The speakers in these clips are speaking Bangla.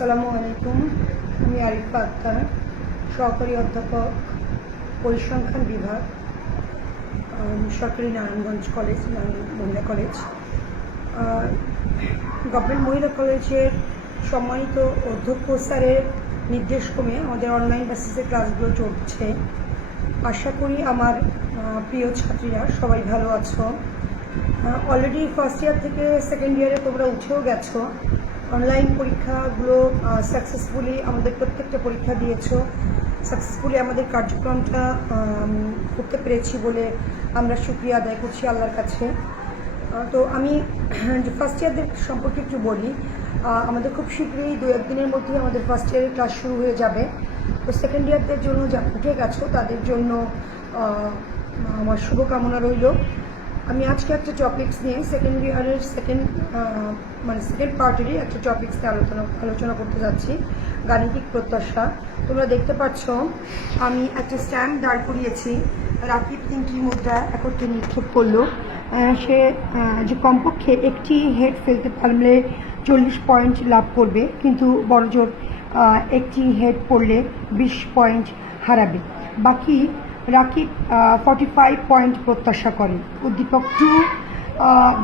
আসসালামু আলাইকুম। আমি আরিফা আক্তার, সহকারী অধ্যাপক, পরিসংখ্যান বিভাগ, সরকারি নারায়ণগঞ্জ কলেজ, মহিলা কলেজ। গভর্নমেন্ট মহিলা কলেজের সম্মানিত অধ্যক্ষ স্যারের নির্দেশক্রমে আমাদের অনলাইন বেসিসে ক্লাসগুলো চলছে। আশা করি আমার প্রিয় ছাত্রীরা সবাই ভালো আছো। অলরেডি ফার্স্ট ইয়ার থেকে সেকেন্ড ইয়ারে তোমরা উঠেও গেছো। অনলাইন পরীক্ষাগুলো সাকসেসফুলি আমাদের প্রত্যেকটা পরীক্ষা দিয়েছো। সাকসেসফুলি আমাদের কার্যক্রমটা করতে পেরেছি বলে আমরা শুকরিয়া আদায় করছি আল্লাহর কাছে। তো আমি ফার্স্ট ইয়ারদের সম্পর্কে একটু বলি। আমাদের খুব শীঘ্রই 2-1 দিনের মধ্যে আমাদের ফার্স্ট ইয়ারের ক্লাস শুরু হয়ে যাবে। তো সেকেন্ড ইয়ারদের জন্য যা উঠে গেছো তাদের জন্য আমার শুভকামনা রইল। আমি আজকে একটা টপিকস নিয়ে সেকেন্ড ইয়ারের সেকেন্ড পার্টেরই একটা টপিক্স নিয়ে আলোচনা করতে যাচ্ছি, গাণিতিক প্রত্যাশা। তোমরা দেখতে পাচ্ছ আমি একটা স্ট্যাম্প দাঁড় করিয়েছি। রাকিব 3টি মুদ্রা একত্রে নিক্ষেপ করলো। সে যে কমপক্ষে একটি হেড ফেলতে পারলে 40 পয়েন্ট লাভ করবে, কিন্তু বড়জোর একটি হেড পড়লে 20 পয়েন্ট হারাবে। বাকি রাকিব 45 পয়েন্ট প্রত্যাশা করে। উদ্দীপক 2,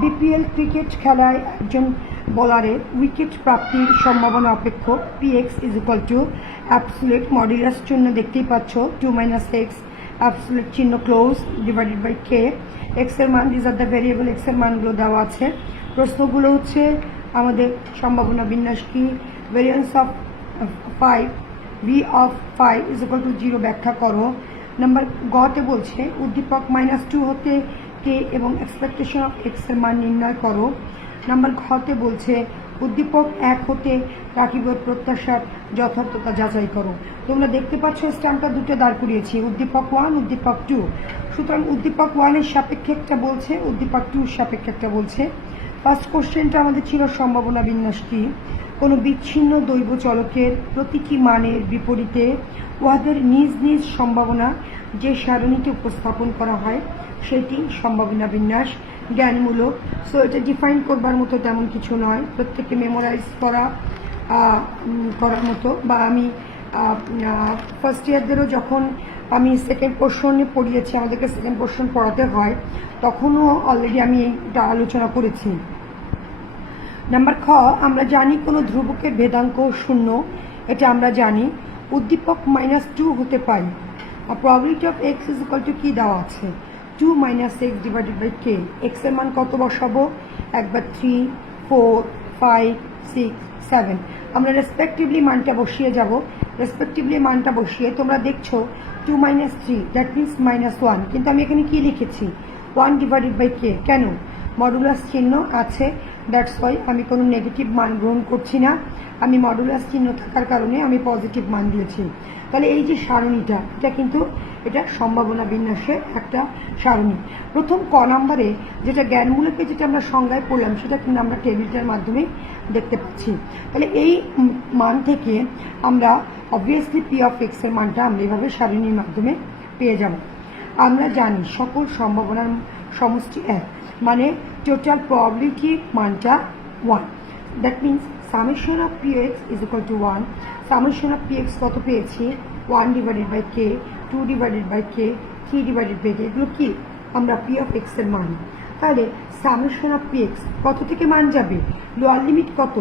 বিপিএল ক্রিকেট খেলায় একজন বোলারের উইকেট প্রাপ্তির সম্ভাবনা অপেক্ষক px = অ্যাবসলিউট মডুলাস চিহ্ন দেখতেই পাচ্ছ 2 - x, অ্যাবসলিউট চিহ্ন close divided by k। x এর মান, this are the variable, x এর মানগুলো দেওয়া আছে। প্রশ্নগুলো হচ্ছে আমাদের সম্ভাবনা বিন্যাস কি, ভেরিয়েন্স অফ 5, v of 5 = 0 ব্যাখ্যা করো। নাম্বার গতে বলছে উদ্দীপক -2 হতে k এবং এক্সপেকটেশন অফ x এর মান নির্ণয় করো। নাম্বার ঘতে বলছে উদ্দীপক 1 হতে রাকিবের প্রত্যাশার যথার্থতা যাচাই করো। তোমরা দেখতে পাচ্ছ স্ট্যাম্পটা দুটো দাঁড় করিয়েছি, উদ্দীপক 1, উদ্দীপক 2। সুতরাং উদ্দীপক 1 এর সাপেক্ষে একটা বলছে, উদ্দীপক 2 এর সাপেক্ষে একটা বলছে। ফার্স্ট কোশ্চেনটা আমাদের ছিল সম্ভাবনা বিন্যাস কি। কোনো বিচ্ছিন্ন দৈব চলকের প্রতিটি মানের বিপরীতে উহাদের নিজ নিজ সম্ভাবনা যে সারণীতে উপস্থাপন করা হয় সেটি সম্ভাবনা বিন্যাস। জ্ঞানমূলক, সো এটা ডিফাইন করবার মতো তেমন কিছু নয়, প্রত্যেকে মেমোরাইজ করার মতো। বা আমি ফার্স্ট ইয়ারদেরও যখন আমি সেকেন্ড পোর্শনে পড়িয়েছি, আমাদেরকে সেকেন্ড পোর্শন পড়াতে হয়, তখনও অলরেডি আমি এটা আলোচনা করেছি। নাম্বার খ, আমরা জানি কোনো ধ্রুবকের ভেদাঙ্ক 0, এটা আমরা জানি। উদ্দীপক -2 হতে পারে। প্রবাবিলিটি অফ x = কি দেওয়া আছে, 2 - x divided by k। x এর মান কত বসাবো, একবার 3, 4, 5, 6, 7। আমরা রেসপেক্টিভলি মানটা বসিয়ে যাব। রেসপেক্টিভলি মানটা বসিয়ে তোমরা দেখছো 2 - 3, দ্যাট মিনস -1, কিন্তু আমি এখানে কি লিখেছি 1 ডিভাইডেড বাই k। কেন, মডুলাস চিহ্ন আছে, দ্যাটস ওয়াই আমি কোনো নেগেটিভ মান গ্রহণ করছি না। আমি মডুলাস চিহ্ন থাকার কারণে আমি পজিটিভ মান দিয়েছি। তাহলে এই যে সারণীটা, এটা সম্ভাবনা বিন্যাসের একটা সারণী। প্রথম ক নাম্বারে যেটা জ্ঞানমূলকে যেটা আমরা সংজ্ঞায় পড়লাম, সেটা কিন্তু আমরা টেবিলটার মাধ্যমে দেখতে পাচ্ছি। তাহলে এই মান থেকে আমরা অবভিয়াসলি p of x এর মানটা আমরা এইভাবে সারণীর মাধ্যমে পেয়ে যাব। আমরা জানি সকল সম্ভাবনার সমষ্টি 1, মানে টোটাল প্রবাবিলিটি মানটা 1। That means summation of px = 1। Summation of px কত পেয়েছি, 1 divided by k, 2 divided by k, 3 divided by k। এগুলো কি আমরা p of x এর মান। তাহলে সামেশন অফ px কত থেকে মান যাবে, লোয়ার লিমিট কত,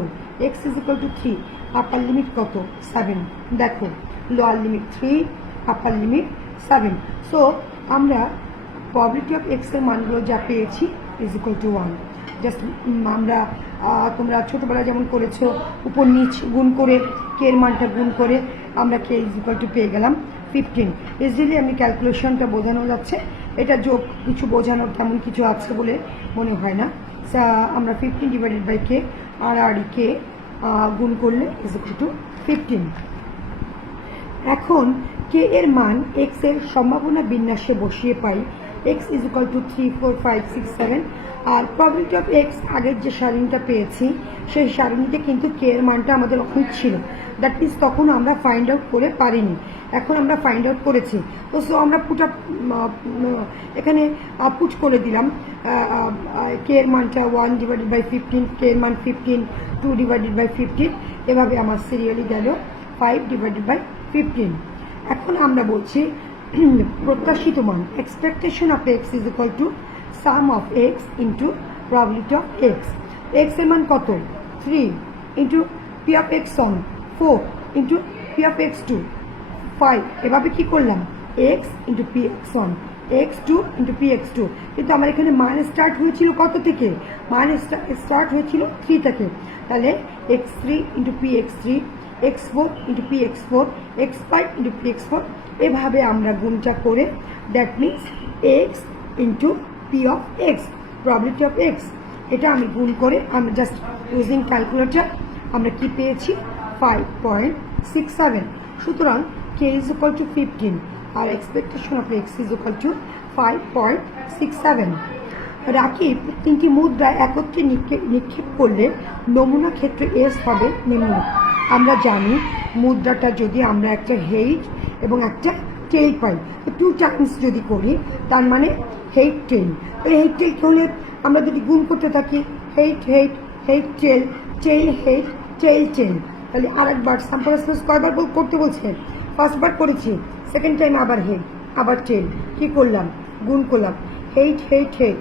x = 3, আপার লিমিট কত 7। দেখো লোয়ার লিমিট 3, আপার লিমিট 7। সো আমরা প্রবাবিলিটি অফ x এর মানগুলো যা পেয়েছি =1। জাস্ট আমরা তোমরা ছোটবেলায় যেমন করেছো উপর নিচ গুণ করে k এর মানটা গুণ করে আমরা k = পেয়ে গেলাম 15। ইজিলি আমি ক্যালকুলেশনটা বোঝানো যাচ্ছে, এটা যোগ কিছু বোঝানোর তেমন কিছু আছে বলে মনে হয় না। আমরা 15 ডিভাইডেড বাই k আর k গুণ করলে =15। এখন k এর মান x এর সম্ভাবনা বিন্যাসে বসিয়ে পাই, x = 3, 4, 5, 6, 7। আর প্রবাবিলিটি অফ x আগের যে সারণীটা পেয়েছি সেই সারণীতে কিন্তু k এর মানটা আমাদের ওখানে ছিল। দ্যাট মিনস তখন আমরা ফাইন্ড আউট করে পারিনি, এখন আমরা ফাইন্ড আউট করেছি। তো সো আমরা এখানে পুট করে দিলাম k এর মানটা 1 ডিভাইডেড বাই 15, k এর মান 15, 2 ডিভাইডেড বাই 15, এভাবে আমার সিরিয়ালি গেল 5 ডিভাইডেড বাই 15। এখন আমরা বলছি প্রত্যাশিত মান, expectation of X is equal to sum of X into probability of X. X এর মান কত? 3 into P of X on 4 into P of X to 5, এভাবে কি করলাম X into P X on x2 into P X two. কিন্তু আমার এখানে মান স্টার্ট হয়েছিল কত থেকে? মান স্টার্ট হয়েছিল 3 থেকে। তাহলে x3 into P x three, x4 into P x four, x5 into P x four, এভাবে আমরা গুণটা করে that means x into P of x, probability of x, এটা আমি গুণ করে আমি জাস্ট ইউজিং ক্যালকুলেটর আমরা কি পেয়েছি 5.67। সুতরাং k ইজ ইকুয়াল টু 15 আর expectation of X is equal to 5.67। Rakib তিনটি মুদ্রা একত্রে নিক্ষেপ করলে নমুনা ক্ষেত্রে এস হবে নিম্ন। আমরা জানি মুদ্রাটা যদি আমরা একটা হেড এবং একটা টেল পাই, 2 টাইমস যদি করি তার মানে হেড টেল। হেড টেল হলে আমরা যদি গুণ করতে থাকি head head head tail, tail head tail tail, তাহলে আরেকবার স্যাম্পল স্পেস কয়বার করতে বলছে? ফার্স্টবার করেছি, সেকেন্ড টাইম আবার হেড আবার টেল, কি করলাম গুণ করলাম head head head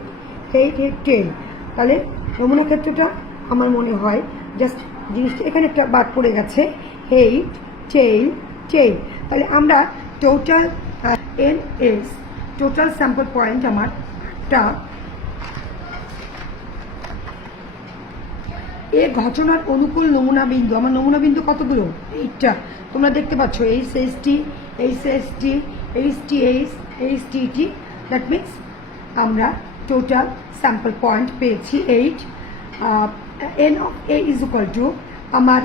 head head টেল। তাহলে নমুনা ক্ষেত্রটা আমার মনে হয় জাস্ট জিনিসটা এখানে একটা বাদ পড়ে গেছে, হেড টেল টেল। তাহলে আমরা total N S total sample point আমার একটা এ ঘটনার অনুকূল নমুনা বিন্দু, আমার নমুনা বিন্দু কতগুলো? 8টা। তোমরা দেখতে পাচ্ছ H S T, H S T, H T H, H T T, that means আমরা টোটাল স্যাম্পল পয়েন্ট পেয়েছি 8। N of A is equal to আমার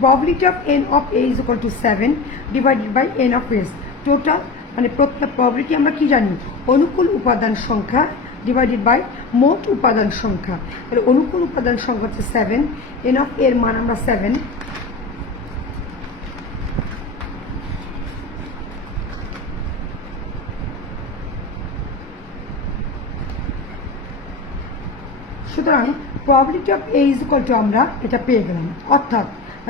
probability of n of A is equal to 7 divided by n of S. Total মানে প্রত্যেক প্রবাবিলিটি আমরা কি জানি? অনুকূল উপাদান সংখ্যা ডিভাইডেড বাই মোট উপাদান সংখ্যা। তাহলে অনুকূল উপাদান সংখ্যা হচ্ছে 7, এন অফ এর মান আমরা 7। সুতরাং probability of A is equal two আমরা এটা পেয়ে গেলাম, অর্থাৎ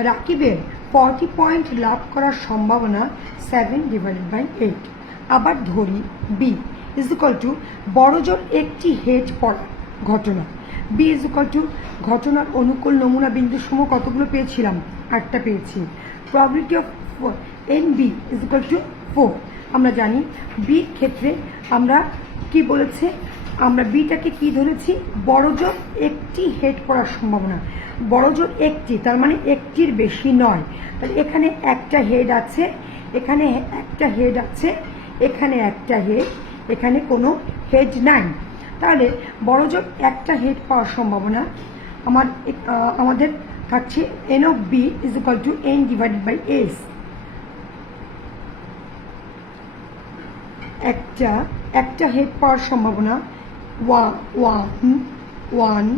রাকিবের 40 পয়েন্ট লাভ করার সম্ভাবনা 7 ডিভাইডেড বাই 8। আবার ধরি বি ইজ ইকুয়াল টু বড়জোর একটি হেড পড়া ঘটনা। বি ইজ ইকুয়াল টু ঘটনার অনুকূল নমুনা বিন্দু সমূহ কতগুলো পেয়েছিলাম? 8টা পেয়েছি। Probability of N B is equal to 4। আমরা জানি বির ক্ষেত্রে আমরা কি বলেছে, আমরা বিটাকে কি ধরেছি? বড়জোর একটি হেড পড়ার সম্ভাবনা। বড়জোর একটি তার মানে একটির বেশি নয়। তাহলে এখানে একটা হেড আছে, এখানে একটা হেড আছে, এখানে একটা হেড, এখানে কোনো হেড নাই। তাহলে বড়জোর একটা হেড পাওয়ার সম্ভাবনা আমাদের থাকছে N of B is equal to N divided by S. একটা হেড পাওয়ার সম্ভাবনা 1